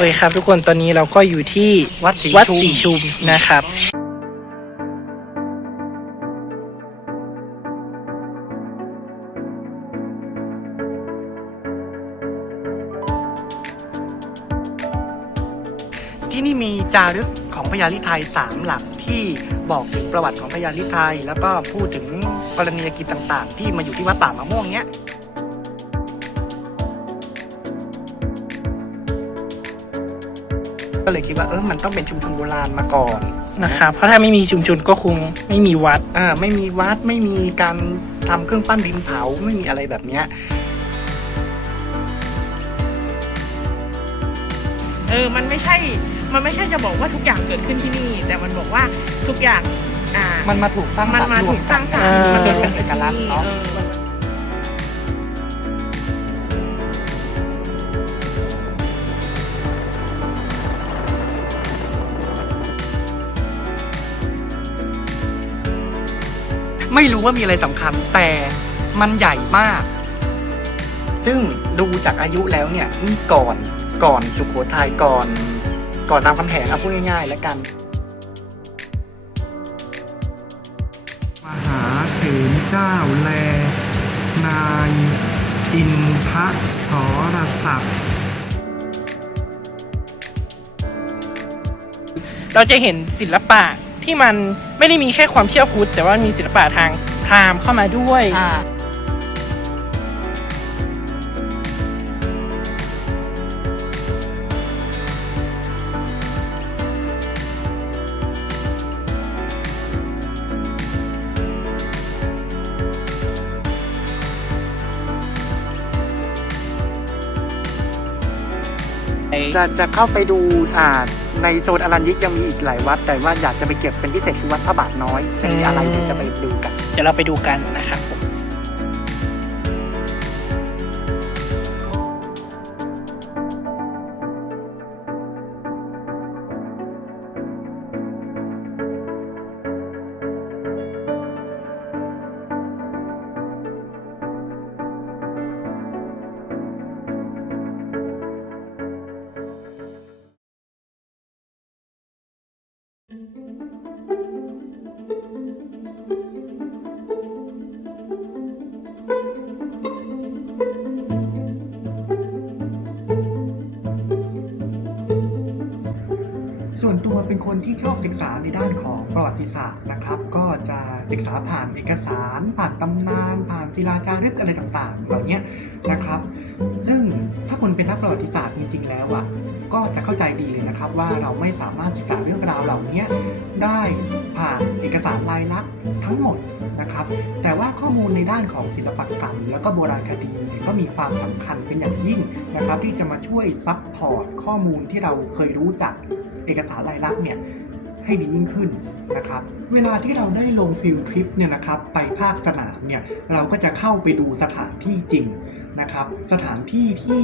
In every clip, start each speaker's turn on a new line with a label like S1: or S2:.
S1: เคครับทุกคนตอนนี้เราก็อยู่ที่
S2: วัดศรี
S1: วัด
S2: ชุม
S1: ศรีชุมนะครับ
S2: ที่นี่มีจารึกของพญาลิไทยสามหลักที่บอกถึงประวัติของพญาลิไทยแล้วก็พูดถึงกรณียกิจต่างๆ ที่มาอยู่ที่วัดป่ามะม่วงเนี้ย ก็เลยคิดว่าเออมันต้องเป็นชุมชนโบราณมาก่อน
S1: นะครับเพราะถ้าไม่มีชุมชนก็คงไม่มีวัด
S2: อ่าไม่มีวัดไม่มีการทำเครื่องปั้นดินเผาไม่มีอะไรแบบเนี้ย
S3: เออ มันไม่ใช่ มันไม่ใช่จะบอกว่าทุกอย่างเกิดขึ้นที่นี่ แต่มันบอกว่าทุกอย่าง อ่า
S2: มันมาถูกสร้าง
S3: มัน
S2: สรรค์
S3: มาร
S2: ว
S3: ถูกสร้างสรรค์
S1: เออ
S2: มันจนเป็นเอกลักษณ์เนาะ
S3: ออ
S2: ไม่รู้ว่ามีอะไรสำคัญ แต่มันใหญ่มาก ซึ่งดูจากอายุแล้วเนี่ยนี่ก่อนก่อนสุโขทัยก่อน ก่อนรามคำแหงเอาพูดง่ายๆแล้วกัน
S4: มหาเถรเจ้าแล นายอินทะสรศักดิ์
S1: เราจะเห็นศิลปะ ที่มันไม่ได้มีแค่ความเชี่ยวพุทธแต่ว่ามีศิลปะทางพราหมณ์เข้ามาด้วย
S2: อ่า จะจะเข้าไปดูอ่า ในโซนอรัญยิกยังมีอีกหลายวัด แต่ว่าอยากจะไปเก็บเป็นพิเศษคือวัดพระบาทน้อย จะมีอะไรเดี๋ยวจะไปดูกัน
S1: เดี๋ยวเราไปดูกันนะครับ
S4: ส่วนตัวเป็นคนที่ชอบศึกษาในด้านของประวัติศาสตร์นะครับ ก็จะศึกษาผ่านเอกสาร ผ่านตำนาน ผ่านศิลาจารึกอะไรต่างๆเหล่านี้นะครับ ซึ่งถ้าคนเป็นนักประวัติศาสตร์จริง ๆ แล้วอะก็จะเข้าใจดีเลยนะครับว่าเราไม่สามารถศึกษาเรื่องราวเหล่านี้ได้ผ่านเอกสารลายลักษณ์ทั้งหมดนะครับ แต่ว่าข้อมูลในด้านของศิลปกรรม แล้วก็โบราณคดีก็มีความสำคัญเป็นอย่างยิ่งนะครับ ที่จะมาช่วยซับพอร์ตข้อมูลที่เราเคยรู้จาก เอกสารลายลักษณ์เนี่ยให้ดียิ่งขึ้นนะครับเวลาที่เราได้ลงฟิลทริปเนี่ยนะครับไปภาคสนามเนี่ยเราก็จะเข้าไปดูสถานที่จริงนะครับสถานที่ที่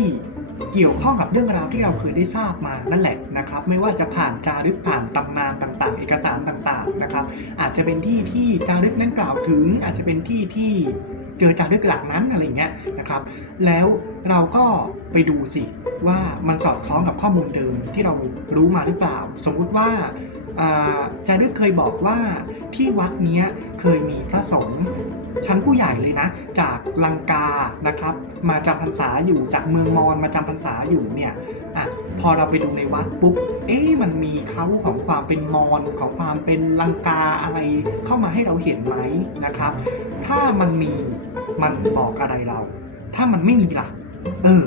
S4: เกี่ยวข้องกับเรื่องราวที่เราเคยได้ทราบมานั่นแหละนะครับ ไม่ว่าจะผ่านจารึกผ่านตำนานต่างๆ เอกสารต่างๆนะครับ อาจจะเป็นที่ที่จารึกนั้นกล่าวถึง อาจจะเป็นที่ที่ เจอจารึกหลักนั้นอะไรเงี้ยนะครับ แล้วเราก็ไปดูสิว่ามันสอดคล้องกับข้อมูลเดิมที่เรารู้มาหรือเปล่า สมมุติว่าอ่าจารึกเคยบอกว่าที่วัดเนี้ยเคยมีพระสงฆ์ชั้นผู้ใหญ่เลยนะ จากลังกานะครับ มาจำพรรษาอยู่จากเมืองมอญมาจำพรรษาอยู่เนี่ย อะพอเราไปดูในวัดปุ๊บเอ๊ะมันมีเขาของความเป็นมอญของความเป็นลังกาอะไรเข้ามาให้เราเห็นไหมนะครับ ถ้ามันมีมันบอกอะไรเรา ถ้ามันไม่มีล่ะเออ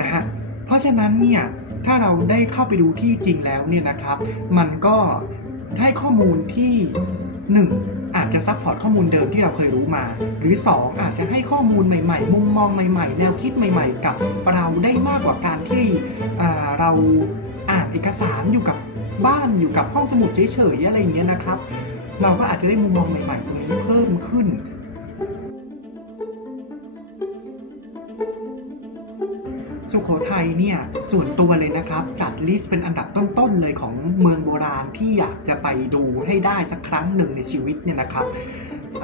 S4: นะฮะเพราะฉะนั้นเนี่ยถ้าเราได้เข้าไปดูที่จริงแล้วเนี่ยนะครับ มันก็ให้ข้อมูลที่ 1 อาจจะซัพพอร์ตข้อมูลเดิมที่เราเคยรู้มา หรือ 2 อาจจะให้ข้อมูลใหม่ๆ มุมมองใหม่ๆ แนวคิดใหม่ๆ กับเราได้มากกว่าการที่เราอ่านเอกสารอยู่กับบ้านอยู่กับห้องสมุดเฉยๆอะไรอย่างเงี้ยนะครับ เราก็อาจจะได้มุมมองใหม่ๆตรงนี้เพิ่มขึ้น สุโขทัยเนี่ยส่วนตัวเลยนะครับ จัดลิสต์เป็นอันดับต้นๆเลยของเมืองโบราณที่อยากจะไปดูให้ได้สักครั้งหนึ่งในชีวิตเนี่ยนะครับ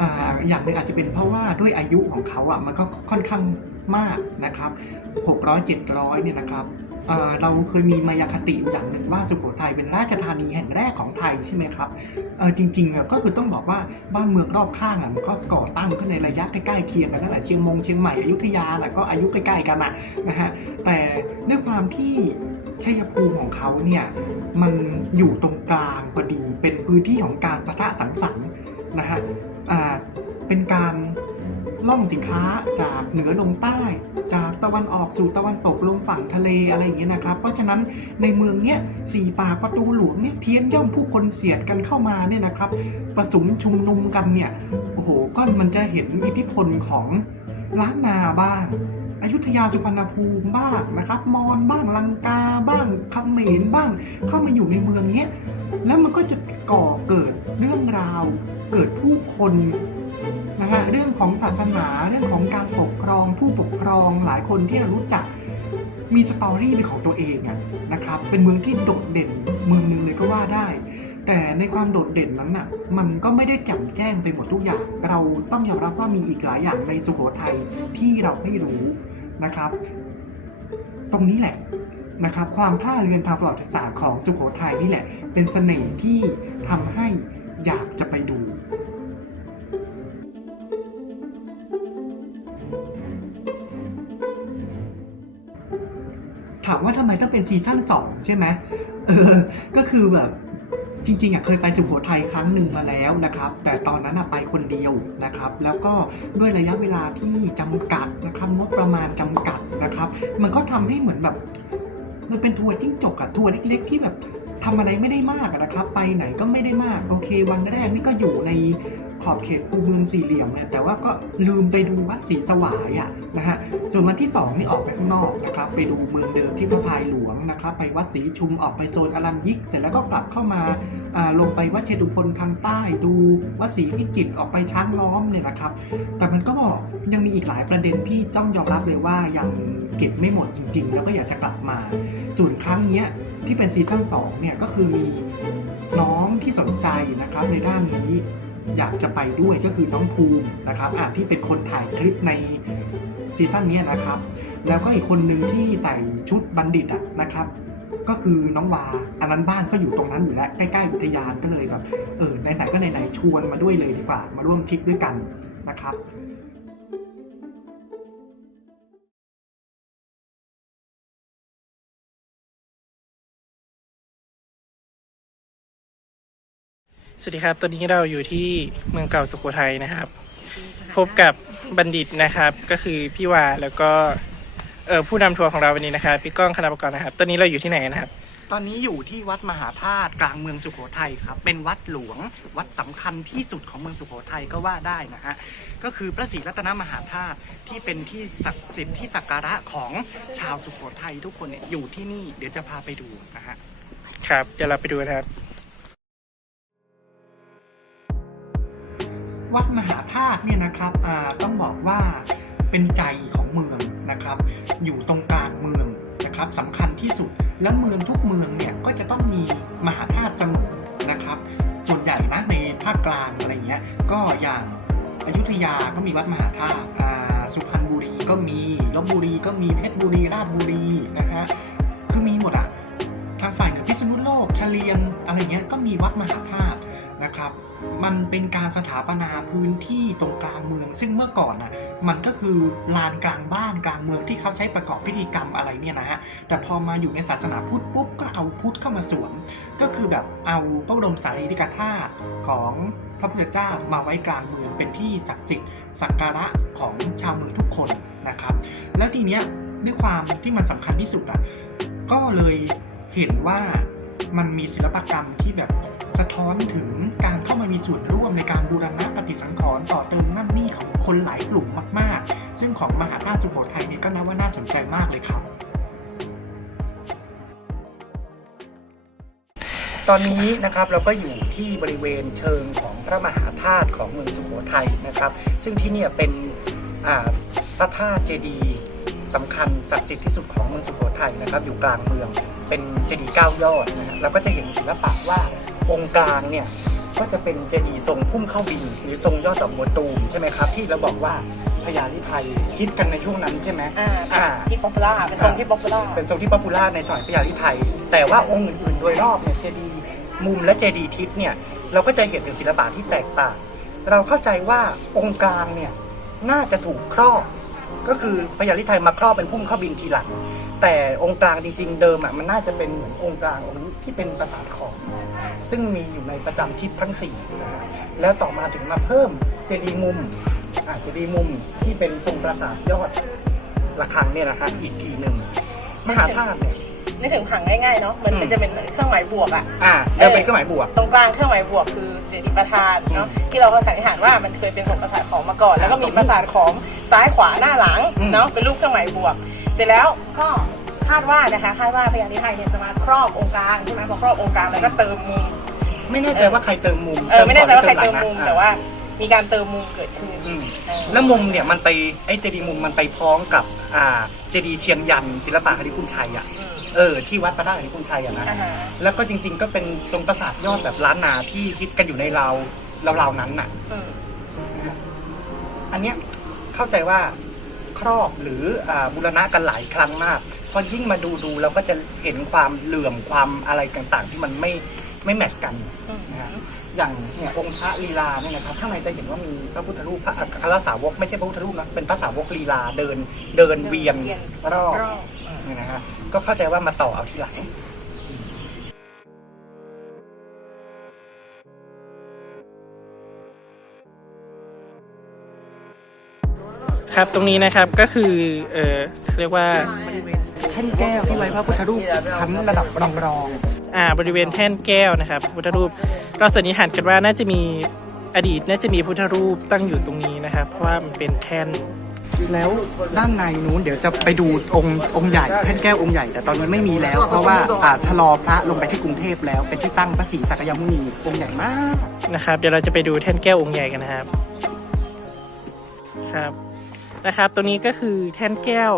S4: ออย่างหนึ่งอาจจะเป็นเพราะว่าด้วยอายุของเขาอะมันก็ค่อนข้างมากนะครับ 600 700เนี่ยนะครับ เราเคยมีมายาคติอย่างหนึ่งว่าสุโขทัยเป็นราชธานีแห่งแรกของไทยใช่ไหมครับจริงๆก็คือต้องบอกว่าบ้านเมืองรอบข้างอะมันก็ก่อตั้งขึ้นในระยะใกล้ๆเคียงกันนั่นแหละเชียงมงเชียงใหม่อยุธยาแหละก็อายุใกล้ๆกันอะนะฮะแต่ด้วยความที่ชัยภูมิของเขาเนี่ยมันอยู่ตรงกลางพอดีเป็นพื้นที่ของการปะทะสังสรรค์นะฮะเป็นการ ล่องสินค้าจากเหนือลงใต้ จากตะวันออกสู่ตะวันตกลงฝั่งทะเลอะไรอย่างเงี้ยนะครับ เพราะฉะนั้นในเมืองเนี้ยสี่ปากประตูหลวงเนี่ยเพี้ยนย่อมผู้คนเสียดกันเข้ามาเนี่ยนะครับ ประสุมชุมนุมกันเนี่ยโอ้โหก็มันจะเห็นอิทธิพลของล้านนาบ้างอยุธยาสุพรรณภูมิบ้างนะครับ มอญบ้างลังกาบ้างเขมรบ้าง เข้ามาอยู่ในเมืองเนี้ยแล้วมันก็จะก่อเกิดเรื่องราว เกิดผู้คน นะฮะเรื่องของศาสนาเรื่องของการปกครองผู้ปกครองหลายคนที่เรารู้จักมีสตอรี่เป็นของตัวเองอะนะครับ เป็นเมืองที่โดดเด่นเมืองหนึ่งเลยก็ว่าได้ แต่ในความโดดเด่นนั้นน่ะ มันก็ไม่ได้แจ่มแจ้งไปหมดทุกอย่าง เราต้องยอมรับว่ามีอีกหลายอย่างในสุโขทัยที่เราไม่รู้นะครับ ตรงนี้แหละนะครับ ความพลาดเรือนทางประวัติศาสตร์ของสุโขทัยนี่แหละ เป็นเสน่ห์ที่ทำให้อยากจะไปดู ถามว่าทำไมต้องเป็นซีซั่นสองใช่ไหมเออ ก็คือแบบจริงๆอะเคยไปสุโขทัยครั้งหนึ่งมาแล้วนะครับ แต่ตอนนั้นอะไปคนเดียวนะครับ แล้วก็ด้วยระยะเวลาที่จำกัดนะครับงบประมาณจำกัดนะครับ มันก็ทำให้เหมือนแบบ มันเป็นทัวร์จิ้งจกอะทัวร์เล็กๆที่แบบทำอะไรไม่ได้มากนะครับ ไปไหนก็ไม่ได้มากโอเค วันแรกนี่ก็อยู่ในขอบเขตคูเมืองสี่เหลี่ยมเนี่ยแต่ว่าก็ลืมไปดูวัดศรีสวายอะ นะฮะส่วนวันที่สองนี่ออกไปข้างนอกนะครับไปดูเมืองเดิมที่พระพายหลวงนะครับไปวัดศรีชุมออกไปโซนอลัมยิก เสร็จแล้วก็กลับเข้ามาลงไปวัดเชตุพนทางใต้ดูวัดศรีพิจิตรออกไปช้างล้อมเนี่ยนะครับ แต่มันก็ยังมีอีกหลายประเด็นที่ต้องยอมรับเลยว่ายังเก็บไม่หมดจริง ๆ แล้วก็อยากจะกลับมา ส่วนครั้งนี้ที่เป็นซีซั่น2เนี่ยก็คือมีน้องที่สนใจนะครับในด้านนี้อยากจะไปด้วยก็คือน้องภูมินะครับอะที่เป็นคนถ่ายคลิปใน ซีซั่นนี้นะครับ แล้วก็อีกคนหนึ่งที่ใส่ชุดบัณฑิตอะนะครับ ก็คือน้องวาอันนั้นบ้านเขาอยู่ตรงนั้นอยู่แล้วใกล้ๆอุทยานก็เลยแบบเออไหนๆก็ไหนๆชวนมาด้วยเลยดีกว่า มาร่วมทริปด้วยกันนะครับ
S1: สวัสดีครับ ตอนนี้เราอยู่ที่เมืองเก่าสุโขทัยนะครับ พบกับ บัณฑิตนะครับ ก็คือพี่วาแล้วก็เออผู้นำทัวร์ของเราวันนี้นะครับพี่ก้องคณะประกอบนะครับตอนนี้เราอยู่ที่ไหนนะครับ
S2: ตอนนี้อยู่ที่วัดมหาธาตุกลางเมืองสุโขทัยครับ เป็นวัดหลวงวัดสำคัญที่สุดของเมืองสุโขทัยก็ว่าได้นะฮะ ก็คือพระศรีรัตนมหาธาตุที่เป็นที่ศักดิ์สิทธิ์ที่สักการะของชาวสุโขทัยทุกคนเนี่ยอยู่ที่นี่เดี๋ยวจะพาไปดูนะฮะ
S1: ครับ เดี๋ยวเราไปดูนะครับ
S4: วัดมหาธาตุเนี่ยนะครับต้องบอกว่าเป็นใจของเมืองนะครับ อยู่ตรงกลางเมืองนะครับสำคัญที่สุดและเมืองทุกเมืองเนี่ยก็จะต้องมีมหาธาตุเสมอนะครับ ส่วนใหญ่นะในภาคกลางอะไรเงี้ยก็อย่างอยุธยาก็มีวัดมหาธาตุสุพรรณบุรีก็มีลบบุรีก็มีเพชรบุรีราชบุรีนะฮะคือมีหมดอะทางฝ่ายเหนือพิษณุโลกเฉลียงอะไรเงี้ยก็มีวัดมหาธาตุ นะครับ มันเป็นการสถาปนาพื้นที่ตรงกลางเมือง ซึ่งเมื่อก่อนน่ะมันก็คือลานกลางบ้านกลางเมืองที่เขาใช้ประกอบพิธีกรรมอะไรเนี่ยนะฮะแต่พอมาอยู่ในศาสนาพุทธปุ๊บก็เอาพุทธเข้ามาสวม ก็คือแบบเอาพระบรมสารีริกธาตุของพระพุทธเจ้ามาไว้กลางเมืองเป็นที่ศักดิ์สิทธิ์สักการะของชาวเมืองทุกคนนะครับ แล้วทีเนี้ยด้วยความที่มันสำคัญที่สุดอะก็เลยเห็นว่า มันมีศิลปกรรมที่แบบสะท้อนถึงการเข้ามามีส่วนร่วมในการบูรณะปฏิสังขรณ์ต่อเติมนั่นนี่ของคนหลายกลุ่มมากๆ ซึ่งของมหาธาตุสุโขทัยนี่ก็นับว่าน่าสนใจมากเลยครับ
S2: ตอนนี้นะครับเราก็อยู่ที่บริเวณเชิงของพระมหาธาตุของเมืองสุโขทัยนะครับ ซึ่งที่นี่เป็นพระธาตุเจดีย์สำคัญศักดิ์สิทธิ์ที่สุดของเมืองสุโขทัยนะครับ อยู่กลางเมือง เป็นเจดีย์เก้ายอดนะฮะเราก็จะเห็นศิลปะว่าองค์กลางเนี่ยก็จะเป็นเจดีย์ทรงพุ่มเข้าบิน หรือทรงยอดดอกบัวตูมใช่ไหมครับ ที่เราบอกว่าพญาลิไทยคิดกันในช่วงนั้นใช่ไหม
S3: อ่า
S2: อ่า
S3: ที่ป๊อปปูล่าเป็นทรงที่ป๊อปปูล่า
S2: เป็นทรงที่ป๊อปปูล่าในสมัยพญาลิไทย แต่ว่าองค์อื่นๆโดยรอบเนี่ยเจดีย์มุมและเจดีย์ทิศเนี่ยเราก็จะเห็นถึงศิลปะที่แตกต่าง เราเข้าใจว่าองค์กลางเนี่ยน่าจะถูกครอบ ก็คือพญาลิไทยมาครอบเป็นพุ่มข้าบินทีหลัง แต่องค์กลางจริง ๆ เดิมอะมันน่าจะเป็นเหมือนองค์กลางองค์ที่เป็นปราสาทของซึ่งมีอยู่ในประจำทิศทั้งสี่นะฮะแล้วต่อมาถึงมาเพิ่มเจดีย์มุมอ่าเจดีย์มุมที่เป็นทรงปราสาทยอดระฆังเนี่ยนะฮะอีกทีหนึ่งมหาธาตุเนี่ย
S3: นี่ถึงผังง่ายๆเนาะมัน
S2: อืม
S3: จะเป็นเครื่องหมายบวกอะ
S2: อ่าแล้วเป็นเครื่องหมายบวก
S3: ตรงกลางเครื่องหมายบวกคือเจดีย์ประธานเนาะที่เราก็สันนิษฐานว่ามันเคยเป็นทรงปราสาทของมาก่อน แล้วก็มีปราสาทของซ้ายขวาหน้าหลัง
S2: อืม
S3: เนาะเป็นรูปเครื่องหมายบวก เสร็จแล้วก็คาดว่านะคะคาดว่าพญานิไทยเนี่ยจะมาครอบองค์กลางใช่ไหมพอครอบองค์กลางแล้วก็เติมมุม
S2: ไม่แน่ใจว่าใครเติมมุม
S3: เออไม่แน่ใจว่าใครเติม
S2: ก่อนห
S3: มุ
S2: อ
S3: ม
S2: หลังนะ
S3: แต่ว่ามีการเติมมุมเกิดขึ้น
S2: อืม
S3: เออ
S2: แล้วมุมเนี่ยมันไปไอ้เจดีย์มุมมันไปพ้องกับอ่าเจดีย์เชียงยันศิลปะฮริพุนชัยอะ
S3: อืม
S2: เออที่วัดพระธาตุฮริพุนชัยอะนะ
S3: อ่าฮะ
S2: แล้วก็จริง ๆ ก็เป็นทรงปราสาทยอดแบบล้านนาที่คิดกันอยู่ในเราเราเราๆนั้นน่ะ
S3: อืม
S2: อันเนี้ยเข้าใจว่าครอบหรืออาบูรณะกันหลายครั้งมาก พอยิ่งมาดูดูเราก็จะเห็นความเหลื่อมความอะไรต่างๆ ที่มันไม่ไม่แมทชกัน
S3: อืม
S2: นะฮะอย่างเนี่ยองค์พระลีลาเนี่ยนะครับข้างในจะเห็นว่ามีพระพุทธรูปพระอัครสาวกไม่ใช่พระพุทธรูปนะเป็นพระสาวกลีลาเดินเดินเวียนรอบ
S3: รอบอืม
S2: เนี่ยนะฮะ ก็เข้าใจว่ามาต่อเอาทีหลัง
S1: ครับตรงนี้นะครับก็คือ เออเรียกว่า
S2: แท่นแก้วที่ไว้พระพุทธรูปชั้นระดับรองรอง
S1: อ่าบริเวณแท่นแก้วนะครับพุทธรูปเราสันนิษฐานกันว่าน่าจะมีอดีตน่าจะมีพุทธรูปตั้งอยู่ตรงนี้นะครับ เพราะว่ามันเป็นแท่น
S2: แล้วด้านในนู้นเดี๋ยวจะไปดูองค์องค์ใหญ่แท่นแก้วองค์ใหญ่ แต่ตอนนี้ไม่มีแล้ว เพราะว่าอ่าชะลอพระลงไปที่กรุงเทพแล้ว เป็นที่ตั้งพระศรีสักยมุนีองค์ใหญ่มาก
S1: นะครับ เดี๋ยวเราจะไปดูแท่นแก้วองค์ใหญ่กันนะครับครับนะครับ ตัวนี้ก็คือแท่นแก้ว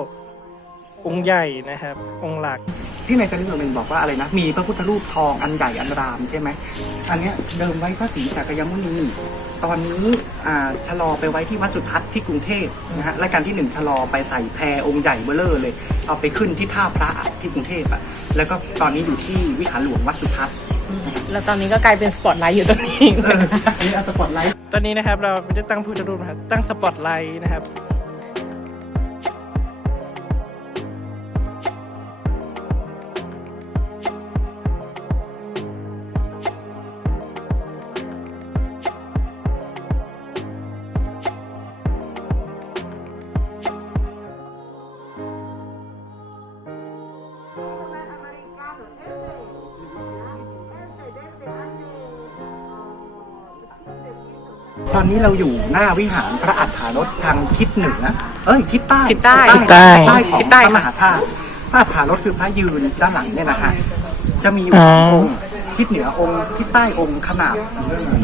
S1: องค์ใหญ่นะครับ องค์หลัก
S2: ที่ในจารึกหนึ่งบอกว่าอะไรนะ มีพระพุทธรูปทองอันใหญ่อันรามใช่ไหมอันเนี้ยเดิมไว้พระศรีสักยมุนี ตอนนี้อ่าชะลอไปไว้ที่วัดสุทัศน์ที่กรุงเทพนะฮะรายการที่หนึ่งชะลอไปใส่แพรองค์ใหญ่เบ้อเร่อเลย เอาไปขึ้นที่ท่าพระที่กรุงเทพอะแล้วก็ตอนนี้อยู่ที่วิหารหลวงวัดสุทัศน์
S3: แล้วตอนนี้ก็กลายเป็นสปอตไลท์อยู่ตรงนี้
S2: เอออันนี้เอาสปอตไลท์
S1: ตอนนี้นะครับเราไม่ได้ตั้งพุทธรูปนะครับตั้งสปอตไลท์นะครับ
S2: ตอนนี้เราอยู่หน้าวิหารพระอัฏฐานถทางทิศเหนือเอ้ยทิศใต้
S3: ทิศใต้
S1: ทิศใต้
S2: ใต้ของ
S3: ทิศใต้
S2: พระมหาธาตุพระอัฏฐานถคือพระยืนด้านหลังเนี่ยนะฮะจะมีอยู่
S1: อ๋อ
S2: สององค์ทิศเหนือองค์ทิศใต้องค์ขนาด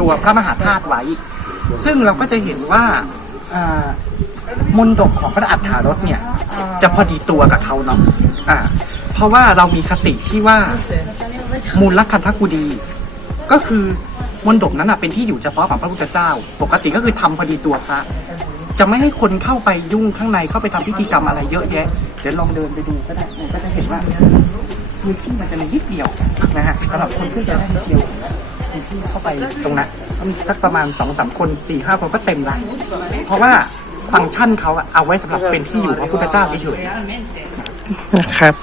S2: ตัวพระมหาธาตุไว้ ซึ่งเราก็จะเห็นว่าอ่ามนดกของพระอัฏฐานถเนี่ย จะพอดีตัวกับเขาเนาะอ่า เพราะว่าเรามีคติที่ว่ามูลลักคันทกุดี ก็คือ มนดกนั้นนะเป็นที่อยู่เฉพาะของพระพุทธเจ้า ปกติก็คือทำพอดีตัวพระจะไม่ให้คนเข้าไปยุ่งข้างในเข้าไปทำพิธีกรรมอะไรเยอะแยะ เดี๋ยวลองเดินไปดูก็ได้ก็จะเห็นว่าพื้นที่มันจะมีนิดเดียวนะฮะสำหรับคนที่จะได้นิดเดียวพื้นที่เข้าไปตรงนั้นก็มีสักประมาณสองสามคนสี่ห้าคนก็เต็มละเพราะว่าฟังก์ชันเขาเอาไว้สำหรับเป็นที่อยู่ของพระพุทธเจ้าเฉยๆ
S1: นะครับ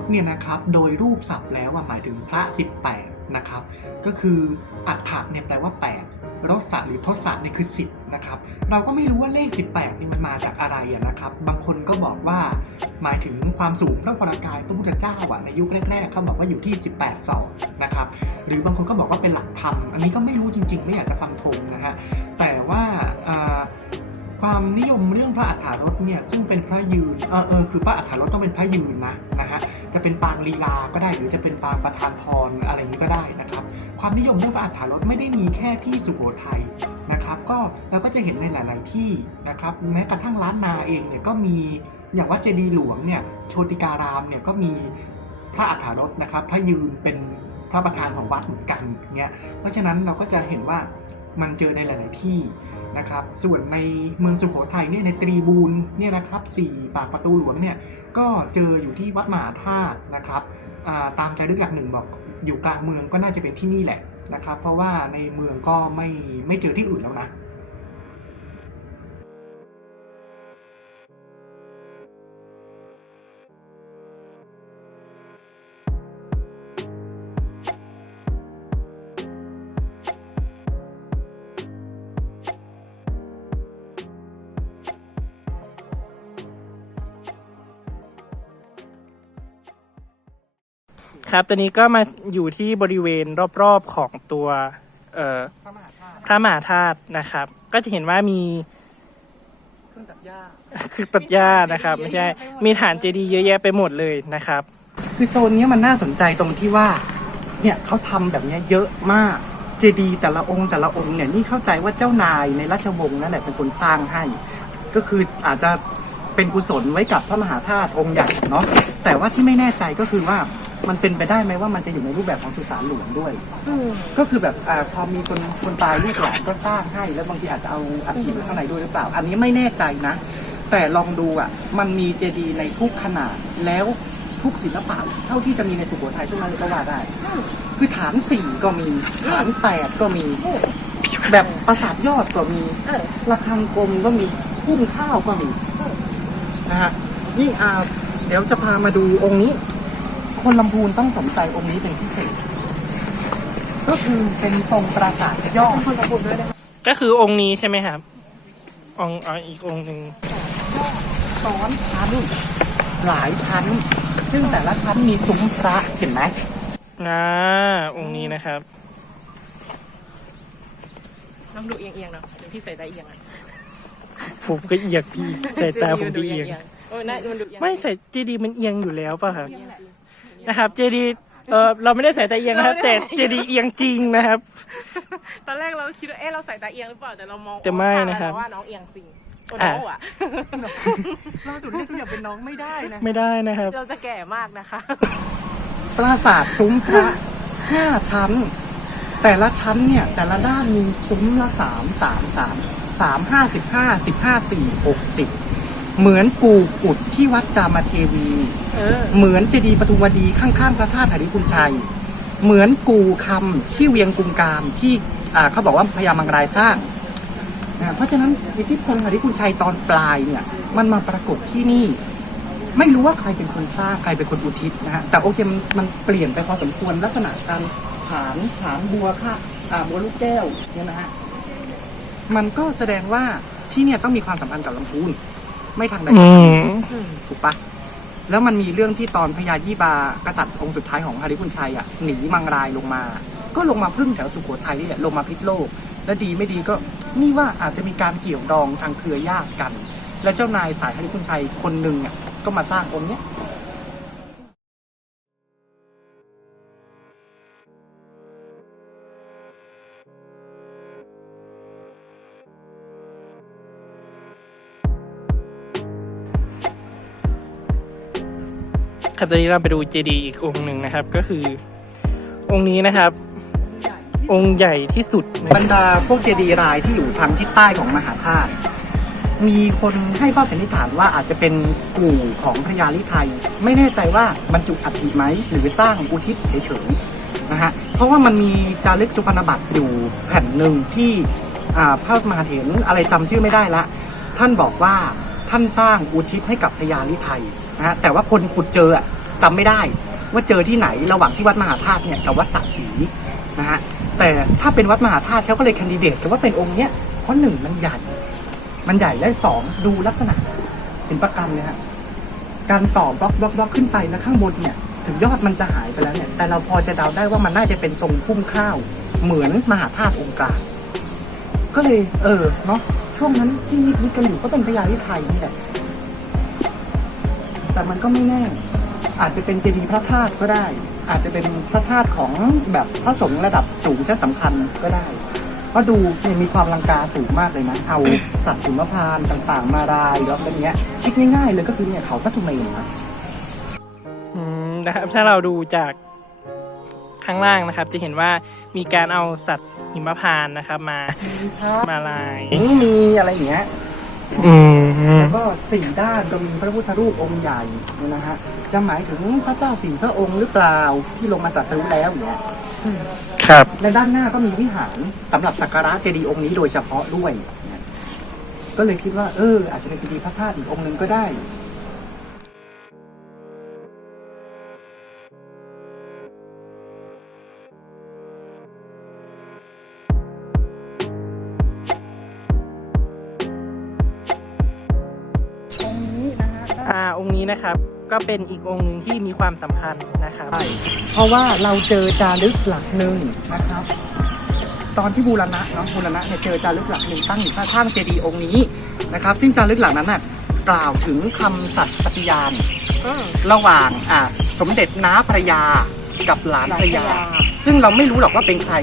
S4: ถเนี่ยนะครับโดยรูปศัพท์แล้วหมายถึงพระ 18นะครับก็คืออัฏฐะเนี่ยแปลว่า 8รสะหรือทศะเนี่ยคือ 10นะครับเราก็ไม่รู้ว่าเลข 18นี่มันมาจากอะไรนะครับ บางคนก็บอกว่าหมายถึงความสูงพระวรากายพระพุทธเจ้าอะในยุคแรกๆเขาบอกว่าอยู่ที่ 18ศอกนะครับหรือบางคนก็บอกว่าเป็นหลักธรรมอันนี้ก็ไม่รู้จริง ๆ ไม่อยากจะฟันธงนะฮะแต่ว่า ความนิยมเรื่องพระอัฏฐารถเนี่ยซึ่งเป็นพระยืนเออเออคือพระอัฏฐารถต้องเป็นพระยืนนะนะฮะจะเป็นปางลีลาก็ได้หรือจะเป็นปางประธานพรอะไรอย่างนี้ก็ได้นะครับความนิยมเรื่องพระอัฏฐารถไม่ได้มีแค่ที่สุโขทัยนะครับ ก็เราก็จะเห็นในหลาย ๆ ที่นะครับแม้กระทั่งล้านนาเองเนี่ยก็มีอย่างวัดเจดีย์หลวงเนี่ยโชติการามเนี่ยก็มีพระอัฏฐารถนะครับพระยืนเป็นพระประธานของวัดเหมือนกันเงี้ยเพราะฉะนั้นเราก็จะเห็นว่า มันเจอในหลาย ๆ ที่นะครับ ส่วนในเมืองสุโขทัยเนี่ยในตรีบูนเนี่ยนะครับสี่ปากประตูหลวงเนี่ยก็เจออยู่ที่วัดมหาธาตุนะครับตามใจลึกหลักหนึ่งบอกอยู่กลางเมืองก็น่าจะเป็นที่นี่แหละนะครับ เพราะว่าในเมืองก็ไม่ไม่เจอที่อื่นแล้วนะ
S1: ครับตอนนี้ก็มาอยู่ที่บริเวณรอบๆของตัวเอ่อ
S2: พระมหาธาตุ
S1: พระมหาธาตุนะครับ ก็จะเห็นว่ามี
S2: เครื่องตัดหญ้า
S1: คือตัดหญ้านะครับ ไม่ใช่มีฐานเจดีย์เยอะแยะไปหมดเลยนะครับ
S2: คือโซนเนี้ยมันน่าสนใจตรงที่ว่า เนี่ยเขาทำแบบเนี้ยเยอะมากเจดีย์แต่ละองค์แต่ละองค์เนี่ยนี่เข้าใจว่าเจ้านายในราชวงศ์นั่นแหละเป็นคนสร้างให้ ก็คืออาจจะเป็นกุศลไว้กับพระมหาธาตุองค์ใหญ่เนาะแต่ว่าที่ไม่แน่ใจก็คือว่า มันเป็นไปได้ไหมว่ามันจะอยู่ในรูปแบบของสุสานหลวงด้วยก็คือแบบอาพอมีคนคนตายลูกหลานก็สร้างให้ แล้วบางทีอาจจะเอาอัฐิไว้ข้างในด้วยหรือเปล่า อันนี้ไม่แน่ใจนะ แต่ลองดูอะ มันมีเจดีย์ในทุกขนาดแล้วทุกศิลปะเท่าที่จะมีในสุโขทัยช่วงนั้นก็ว่าได้คือฐานสี่ก็มีฐานแปดก็มีแบบปราสาทยอดก็มี
S3: เออ
S2: ระฆังกลมก็มีพุ่มข้าวก็มีนะฮะนี่อ่าเดี๋ยวจะพามาดูองค์นี้ คนลำพูนต้องสนใจองค์นี้เป็นพิเศษ ก็คือเป็นทรงปราสาทยอด
S3: คนละบุญด้วยนะคะ
S1: ก็คือองค์นี้ใช่ไหมครับ องค์อ๋ออีกองค์หนึ่ง
S2: ซ้อนชั้นหลายชั้น ซึ่งแต่ละชั้นมีซุ้มพระเห็นไหม
S1: นะองค์นี้นะครับ
S3: น้องดูเอียงๆเนาะเดี๋ยวพี่ใส่ตาเอียงอะ
S1: ผมก็เอียงพี่สายตาผมก็เอียง
S3: เออน่ามันดูเอียง
S1: ไม่แต่เจดีย์มันเอียงอยู่แล้วป่ะครับ
S3: เอียงจริง
S1: นะครับ เจดีย์เออเราไม่ได้สายตาเอียงนะครับ แต่เจดีย์เอียงจริงนะครับ
S3: ตอนแรกเราคิดว่าเอ๊ะเราใส่ตาเอียงหรือเปล่าแต่เรามอง
S1: แต่ไม่นะครับ
S3: ว่าน้องเอียงจริงโอ้
S1: อะ
S3: โหอะ
S2: ล่าสุดเรียกทุกอย่างเป็นน้องไม่ได้นะ
S1: ไม่ได้นะครับ
S3: เราจะแก่มากนะคะ
S2: ปราสาทซุ้มพระห้าชั้น แต่ละชั้นเนี่ย แต่ละด้านมีซุ้มละสามสามสามสามห้าสิบห้าสิบห้าสี่หกสิบ เหมือนปูกุดที่วัดจามเทวี
S3: เออ
S2: เหมือนเจดีย์ปทุมวดีข้างๆพระธาตุหริคุณชัย เหมือนกูคำที่เวียงกุมกามที่อ่าเขาบอกว่าพญามังรายสร้างนะเพราะฉะนั้นอิทธิพลหริคุณชัยตอนปลายเนี่ย มันมาปรากฏที่นี่ ไม่รู้ว่าใครเป็นคนสร้างใครเป็นคนอุทิศนะฮะแต่โอเคมันมันเปลี่ยนไปพอสมควรลักษณะการฐานฐานบัวค่ะอ่าบัวลูกแก้วเนี่ยนะฮะมันก็แสดงว่าที่เนี่ยต้องมีความสัมพันธ์กับลำพูน ไม่ทางใด
S1: อื
S2: ทางห
S1: ม
S2: นึ่งถูกปะแล้วมันมีเรื่องที่ตอนพญายี่บากษัตริย์องค์สุดท้ายของฮาริพุนชัยอะหนีมังรายลงมา ก็ลงมาพึ่งแถวสุโขทัยนี่แหละลงมาพิษโลก แล้วดีไม่ดีก็นี่ว่าอาจจะมีการเกี่ยวดองทางเครือญาติกัน แล้วเจ้านายสายฮาริพุนชัยคนหนึ่งอะก็มาสร้างองค์เนี้ย
S1: ครับตอนนี้เราไปดูเจดีย์อีกองค์หนึ่งนะครับ ก็คือ องค์นี้นะครับ องค์ใหญ่ที่สุดใน
S2: บรรดาพวกเจดีย์รายที่อยู่ทางทิศใต้ของมหาธาตุมีคนให้ข้อสันนิษฐานว่าอาจจะเป็นกู่ของพระยาลิไทย ไม่แน่ใจว่าบรรจุอัฐิไหมหรือสร้างอุทิศเฉยๆนะฮะเพราะว่ามันมีจารึกสุพรรณบัตรอยู่แผ่นหนึ่งที่อ่าพระมหาเถรอะไรจำชื่อไม่ได้ละ ท่านบอกว่า ท่านสร้างอุทิศให้กับพระยาลิไทยนะฮะแต่ว่าคนขุดเจออะจำไม่ได้ว่าเจอที่ไหนระหว่างที่วัดมหาธาตุเนี่ยกับวัดสระศรีนะฮะแต่ถ้าเป็นวัดมหาธาตุเขาก็เลยแคนดิเดตกันว่าเป็นองค์เนี้ยเพราะหนึ่งมันใหญ่มันใหญ่และสองดูลักษณะศิลปกรรมเนี่ยฮะการต่อบล็อกบล็อกบล็อกขึ้นไปแล้วข้างบนเนี่ยถึงยอดมันจะหายไปแล้วเนี่ย แต่เราพอจะเดาได้ว่ามันน่าจะเป็นทรงพุ่มข้าว เหมือนมหาธาตุองค์กลางก็เลย เออเนาะ ช่วงนั้นที่นิดนิดกันอยู่ก็เป็นพญาลิไทยนี่แหละแต่มันก็ไม่แน่ อาจจะเป็นเจดีย์พระธาตุก็ได้ อาจจะเป็นพระธาตุของแบบพระสงฆ์ระดับสูงชั้นสำคัญก็ได้เพราดูเนี่ยมีความลังกาสูงมากเลยนะ เอาสัตว์ขุนพานต่างๆ มารายแล้วเป็นเนี้ยคิดง่ายๆเลยก็คือเนี่ยเขาพระสุเมรุนะ
S1: อืมนะครับถ้าเราดูจาก ข้างล่างนะครับ จะเห็นว่ามีการเอาสัตว์หิมพานต์นะครับ มามาลาย
S2: นี่มีอะไรอย่างเงี้ย
S1: อืม
S2: แล้วก็สี่ด้านก็มีพระพุทธรูปองค์ใหญ่เนี่ยนะฮะจะหมายถึงพระเจ้าสี่พระองค์หรือเปล่าที่ลงมาตรัสรู้แล้วอย่างเงี้ย
S1: ครับ
S2: และด้านหน้าก็มีวิหารสำหรับสักการะเจดีย์องค์นี้โดยเฉพาะด้วยเนี่ยก็เลยคิดว่า เออ อาจจะเป็นเจดีย์พระธาตุอีกองค์หนึ่งก็ได้า
S1: องค์นี้นะครับ ก็เป็นอีกองค์หนึ่งที่มีความสำคัญนะครับ
S2: ใช่เพราะว่าเราเจอจารึกหลักหนึ่งนะครับ ตอนที่บูรณะเนาะบูรณะเนี่ยเจอจารึกหลักหนึ่งตั้งอยู่ข้างๆเจดีย์องค์นี้นะครับ ซึ่งจารึกหลักนั้นน่ะกล่าวถึงคำสัตย์ปฏิญาณ
S3: อืม
S2: ระหว่างอ่าสมเด็จน้าภรรยากับหลาน
S3: หลาน
S2: ภรรยา
S3: ภรรยา
S2: ซึ่งเราไม่รู้หรอกว่าเป็นใคร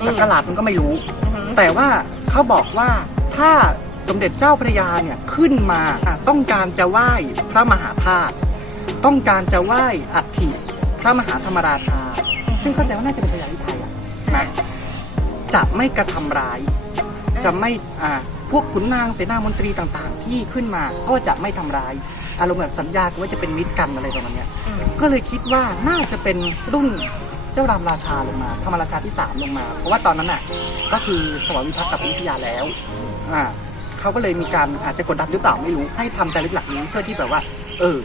S3: อืม
S2: สักการะมันก็ไม่รู้
S3: อือฮึ
S2: แต่ว่าเขาบอกว่าถ้า สมเด็จเจ้าพระยาเนี่ยขึ้นมาต้องการจะไหว้พระมหาธาตุต้องการจะไหว้อัฐิพระมหาธรรมราชา ซึ่งเข้าใจว่าน่าจะเป็นพญาลิไทยอะนะจะไม่กระทำร้าย จะไม่อ่าพวกขุนนางเสนามนตรีต่างๆ ที่ขึ้นมาก็จะไม่ทำร้ายอารมณ์แบบสัญญากันว่าจะเป็นมิตรกันอะไรประมาณเนี้ยก็เลยคิดว่าน่าจะเป็นรุ่นเจ้ารามราชาลงมาธรรมราชาที่สามลงมา เพราะว่าตอนนั้นน่ะก็คือสวรรวิพัฒน์กับวิทยาแล้วอ่า เขาก็เลยมีการอาจจะกดดันหรือเปล่าไม่รู้ให้ทำจารึกหลักนี้เพื่อที่แบบว่า เออ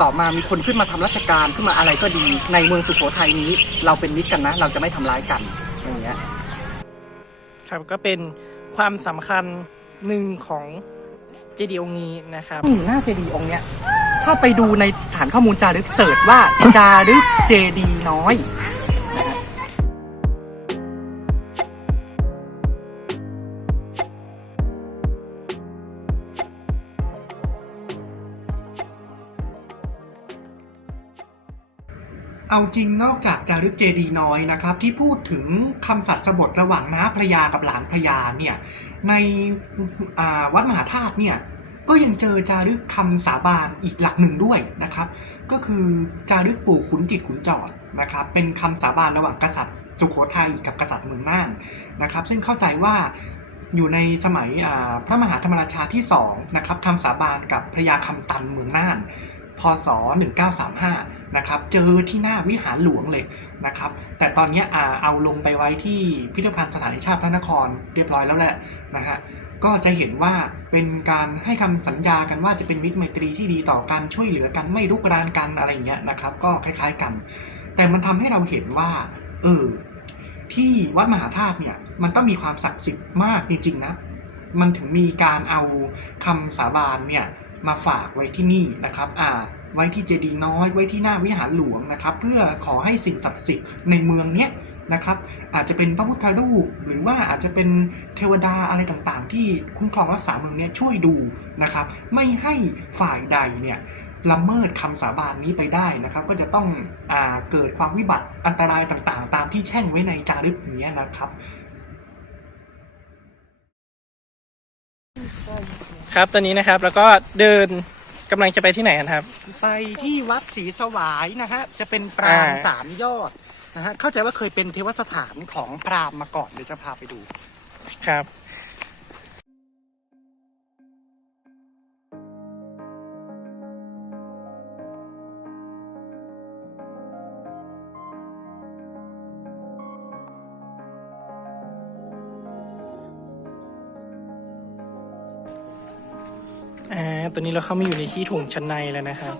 S2: ต่อมามีคนขึ้นมาทำราชการขึ้นมาอะไรก็ดี ในเมืองสุโขทัยนี้ เราเป็นมิตรกันนะ เราจะไม่ทำร้ายกันอย่างเงี้ย
S1: ครับก็เป็นความสำคัญหนึ่งของเจดีย์องค์นี้นะครับ
S2: อืมหน้าเจดีย์องค์เนี้ยถ้าไปดูในฐานข้อมูลจารึกเสิร์ชว่าจารึกเจดีย์น้อย
S4: เอาจริงนอกจากจารึกเจดีน้อยนะครับ ที่พูดถึงคำสัตย์สบทระหว่างน้าพระยากับหลานพระยาเนี่ยในวัดมหาธาตุเนี่ยก็ยังเจอจารึกคำสาบานอีกหลักหนึ่งด้วยนะครับ ก็คือจารึกปู่ขุนจิตขุนจอดนะครับเป็นคำสาบานระหว่างกษัตริย์สุโขทัยกับกษัตริย์เมืองน่านนะครับ ซึ่งเข้าใจว่าอยู่ในสมัยพระมหาธรรมราชาที่2นะครับทำสาบานกับพระยาคำตันเมืองน่าน พศ 1935นะครับเจอที่หน้าวิหารหลวงเลยนะครับ แต่ตอนนี้อ่าเอาลงไปไว้ที่พิพิธภัณฑ์สถานแห่งชาติพระนครเรียบร้อยแล้วแหละนะฮะก็จะเห็นว่าเป็นการให้คำสัญญากันว่าจะเป็นมิตรไมตรีที่ดีต่อกันช่วยเหลือกันไม่ลุกรานกันอะไรอย่างเงี้ยนะครับ ก็คล้ายๆกัน แต่มันทำให้เราเห็นว่าเออที่วัดมหาธาตุเนี่ยมันต้องมีความศักดิ์สิทธิ์มากจริง ๆนะมันถึงมีการเอาคำสาบานเนี่ยมาฝากไว้ที่นี่นะครับ อ่า ไว้ที่เจดีย์น้อย ไว้ที่หน้าวิหารหลวงนะครับ เพื่อขอให้สิ่งศักดิ์สิทธิ์ในเมืองเนี้ยนะครับอาจจะเป็นพระพุทธรูปหรือว่าอาจจะเป็นเทวดาอะไรต่างๆ ที่คุ้มครองรักษาเมืองเนี้ยช่วยดูนะครับ ไม่ให้ฝ่ายใดเนี่ยละเมิดคำสาบานนี้ไปได้นะครับ ก็จะต้องอเกิดความวิบัติอันตรายต่างๆ ตามที่แช่งไว้ในจารึกนี้นะครับ
S1: ครับตอนนี้นะครับแล้วก็เดิน กำลังจะไปที่ไหนกันครับ
S2: ไปที่วัดศรีสวายนะฮะจะเป็นปราง
S1: อ่า
S2: สามยอดนะฮะเข้าใจว่าเคยเป็นเทวสถานของพราหมณ์มาก่อนเดี๋ยวจะพาไปดู
S1: ครับ ตอนนี้เราเข้ามาอยู่ในที่ถุงชั้นในแล้วนะครับ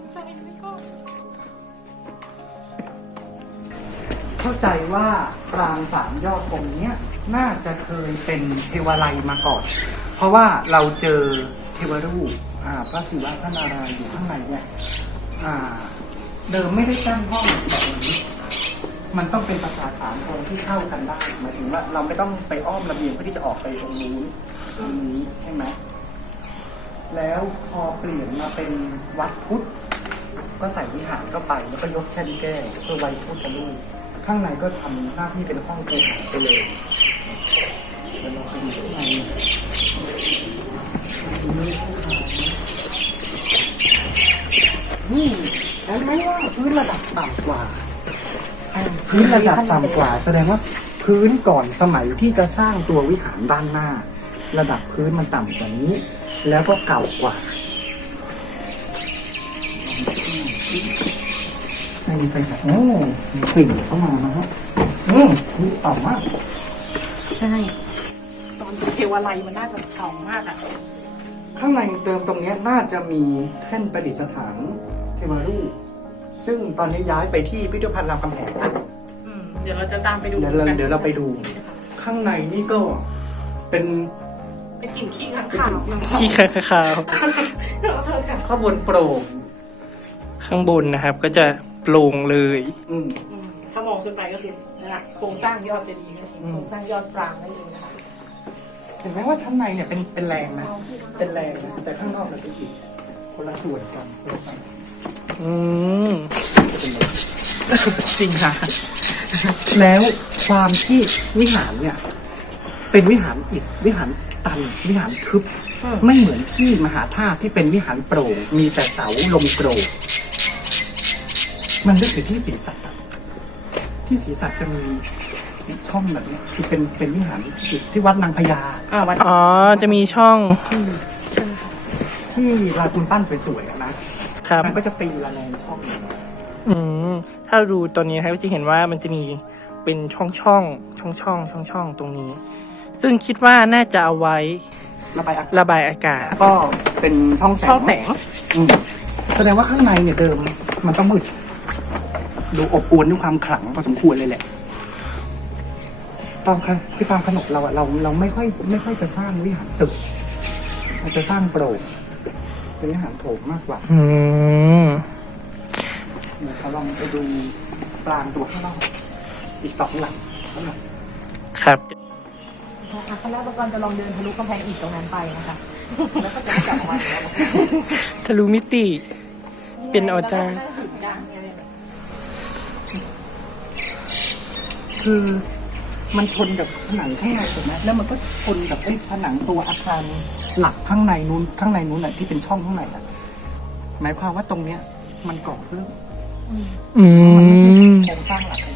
S2: เข้าใจว่าปรางสามยอดองเนี้ยน่าจะเคยเป็นเทวาลัยมาก่อน เพราะว่าเราเจอเทวรูปอ่าพระศิวะพระนารายณ์อยู่ข้างในเนี่ยอ่า เดิมไม่ได้ตั้งห้องแบบนี้มันต้องเป็นปราสาทสามค์ที่เข้ากันได้หมายถึงว่าเราไม่ต้องไปอ้อมระเบียงเพื่อที่จะออกไปตรงนู้นตรงนี้ใช่ไหม แล้วพอเปลี่ยนมาเป็นวัดพุทธ ก็ใส่วิหารเข้าไป แล้วก็ยกแค่นแก้วเพื่อไว้พุทธรูปข้างในก็ทำหน้าที่เป็นห้องปูหาไปเลยเดี๋ยวเราไปดูข้างในนี่เห็นไหมว่าพื้นระดับต่ำกว่า
S4: พื้นระดับต่ำกว่า แสดงว่าพื้นก่อนสมัยที่จะสร้างตัววิหารด้านหน้า ระดับพื้นมันต่ำกว่านี้ แล้วก็เก่ากว่า ไม่มีไฟฉายโอ้มีกลิ่นเข้ามานะฮะอืมนี่ต่ำมาก
S3: ใช่ ตอนเทวาลัยมันน่าจะเก่ามากอะ
S4: ข้างในเติมตรงเนี้ยน่าจะมีแท่นประดิษฐานเทวรูป ซึ่งตอนนี้ย้ายไปที่พิพิธภัณฑ์รามคำแหงนะ
S3: อืม เดี๋ยวเราจะตามไปดู
S4: เดี๋ยวเรา
S3: กัน
S4: เดี๋ยวเราไปดู ข้างในนี่ก็เป็น
S3: เป็นกลิ่นขี้ข้างข่าว
S1: ขี้ขาว
S3: เราเธอค่ะ
S4: ข้างบนโปร่ง
S1: ๆข้างบนนะครับ ก็จะโปร่งเลย
S4: อืม
S3: อืมถ้ามองขึ้นไปก็คือนั่นแหละโครงสร้างยอดเจดีย์นั่นเอง
S4: อืม
S3: โครงสร้างยอดปรางนั่นเองนะคะ
S4: เห็นไหมว่าชั้นในเนี่ยเป็นเป็นแรงนะ เป็นแรงนะ แต่ข้างนอกจะเป็นอีกคนละส่วนกันคนละส่วน
S1: อืม
S4: จะเป็นแรง
S1: จริงค่ะ
S4: แล้วความที่วิหารเนี่ย เป็นวิหารอิฐวิหาร ตันวิหารทึบ
S3: อืม
S4: ไม่เหมือนที่มหาธาตุที่เป็นวิหารโปร่งมีแต่เสาลมโกรกมันนึกถึงที่ศรีสัตว์อะที่ศรีสัตว์จะมีช่องแบบเนี้ยคือเป็นเป็นวิหารอิฐที่วัดนางพญา
S3: อ่าวัน
S1: อ๋อ จะมีช่อง
S4: ที่ที่ลายคุณปั้นสวยๆอะนะครับ มันก็จะตีละแนงช่องอย่างเงี้ย
S1: อืม ถ้าดูตอนนี้นะครับจะเห็นว่ามันจะมีเป็นช่องช่องช่องช่องช่องช่องๆตรงนี้ ซึ่งคิดว่าน่าจะเอาไว้
S4: ระบายอากาศ
S1: ระบายอากาศ
S4: ก็เป็นช่องแสง
S3: ช่องแสง
S4: อืมแสดงว่าข้างในเนี่ยเดิม มันต้องมืดดูอบอวลด้วยความขลังพอสมควรเลยแหละตอนค่ะที่ฟาร์มขนมเราอะเราเราไม่ค่อยไม่ค่อยจะสร้างวิหารตึกเราจะสร้างโปร่งเป็นวิหารโถงมากกว่า
S1: อืม
S4: เนี่ยเขาลองไปดูปรางตัวข้างนอกอีกสองหลังข้างหลัง
S1: ครับ
S3: อะคณะกรรมการจะลองเดินทะลุกำแพงอิฐตรงนั้นไปนะคะ แล้วก็จะกลับออกมาอีกแล้ว
S1: ทะลุมิติ เป็นอาจารย์
S3: แล้วก็นั่งถึงกลางไง
S4: คือมันชนกับผนังข้างในถูกไหมแล้วมันก็ชนกับไอ้ผนังตัวอาคารหลักข้างในนู้นข้างในนู้นน่ะที่เป็นช่องข้างในน่ะหมายความว่าตรงเนี้ย มันก่อเพิ่ม
S1: อื
S4: มันไม่ใช่
S1: ม
S4: โครงสร้างหลักโครงสร้าง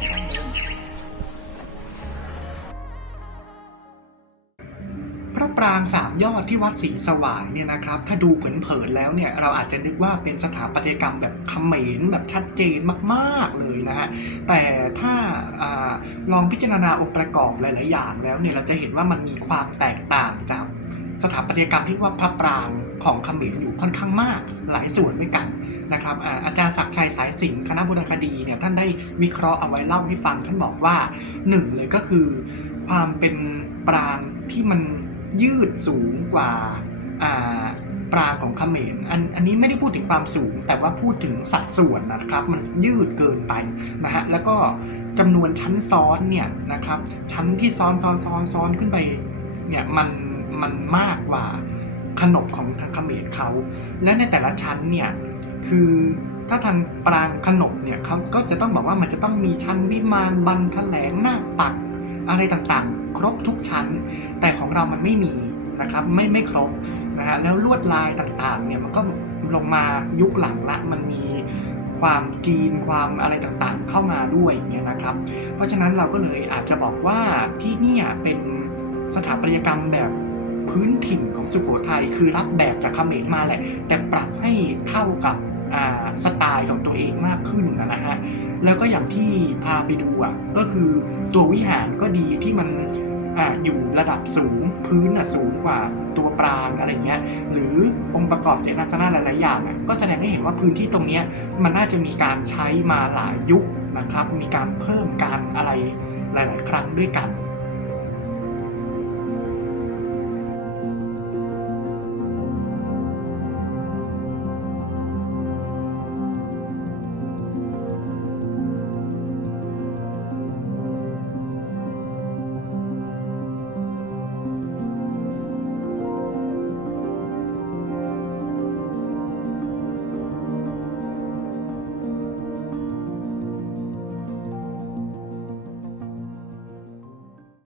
S4: เดิม ปรางสามยอดที่วัดศรีสวางเนี่ยนะครับ ถ้าดูเผินๆแล้วเนี่ยเราอาจจะนึกว่าเป็นสถาปัตยกรรมแบบเขมรแบบชัดเจนมากๆเลยนะฮะ แต่ถ้าอาลองพิจารณาองค์ประกอบหลายๆอย่างแล้วเนี่ยเราจะเห็นว่ามันมีความแตกต่างจากสถาปัตยกรรมที่ว่าพระปรางของเขมรอยู่ค่อนข้างมากหลายส่วนด้วยกันนะครับอาอาจารย์ศักดิ์ชัยสายสิงห์คณะโบราณคดีเนี่ยท่านได้วิเคราะห์เอาไว้เล่าให้ฟังท่านบอกว่าหนึ่งเลยก็คือความเป็นปรางที่มัน ยืดสูงกว่าปราของเขมรอันอันนี้ไม่ได้พูดถึงความสูง แต่ว่าพูดถึงสัดส่วนนะครับ มันยืดเกินไปนะฮะแล้วก็จำนวนชั้นซ้อนเนี่ยนะครับ ชั้นที่ซ้อนซ้อนซ้อนซ้อนขึ้นไปเนี่ยมันมันมากกว่าขนบของทางเขมรเขา และในแต่ละชั้นเนี่ยคือถ้าทางปรางขนบเนี่ยเขาก็จะต้องบอกว่ามันจะต้องมีชั้นวิมานบันแถลงหน้าตัก อะไรต่างๆ ครบทุกชั้น แต่ของเรามันไม่มีนะครับไม่ไม่ครบนะฮะแล้วลวดลายต่างๆเนี่ยมันก็ลงมายุคหลังละมันมีความจีนความอะไรต่างๆ เข้ามาด้วยอย่างเงี้ยนะครับ เพราะฉะนั้นเราก็เลยอาจจะบอกว่าที่นี่เป็นสถาปัตยกรรมแบบพื้นถิ่นของสุโขทัยคือรับแบบจากเขมรมาแหละ แต่ปรับให้เข้ากับ สไตล์ของตัวเองมากขึ้นนะฮะแล้วก็อย่างที่พาไปดูอะก็คือตัววิหารก็ดีที่มันออยู่ระดับสูงพื้นอะสูงกว่าตัวปรางอะไรเงี้ยหรือองค์ประกอบเสนาสนะหลายๆอย่างอะก็แสดงให้เห็นว่าพื้นที่ตรงเนี้ยมันน่าจะมีการใช้มาหลายยุคนะครับ มีการเพิ่มการอะไรหลาย ๆ ครั้งด้วยกัน